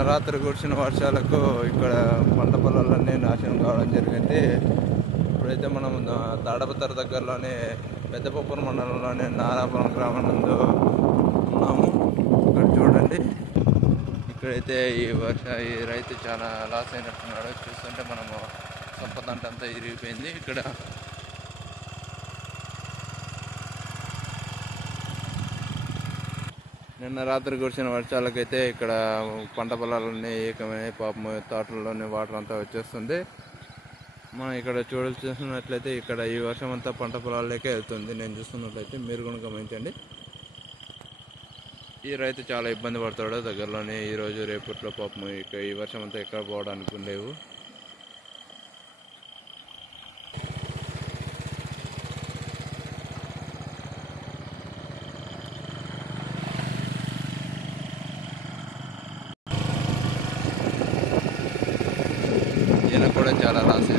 నిన్న రాత్రి కురిసిన వర్షాలకు ఇక్కడ పంట పొలాలన్నీ నాశనం కావడం జరిగింది. ఇప్పుడైతే మనం తాడపత్ర దగ్గరలోనే పెద్దపప్పూరు మండలంలోని నారాపురం గ్రామం నందు ఉన్నాము. ఇక్కడ చూడండి, ఇక్కడైతే ఈ రైతు చాలా లాస్ అయినట్టున్నాడు. చూస్తుంటే మనము సంపద అంతా ఇరిగిపోయింది. ఇక్కడ నిన్న రాత్రి కురిసిన వర్షాలకైతే ఇక్కడ పంట పొలాలన్నీ ఏకమైన పాపం తోటల్లోని వాటర్ అంతా వచ్చేస్తుంది. మనం ఇక్కడ చూసినట్లయితే ఇక్కడ ఈ వర్షం అంతా పంట పొలాలకే వెళ్తుంది. నేను చూస్తున్నట్లయితే మీరు కూడా గమనించండి. ఈ రైతు చాలా ఇబ్బంది పడతాడు. దగ్గరలోనే ఈరోజు రేపట్లో పాపం ఇక ఈ వర్షం అంతా ఎక్కడ పోవడానికి లేవు. ఈయన కూడా చాలా లాస్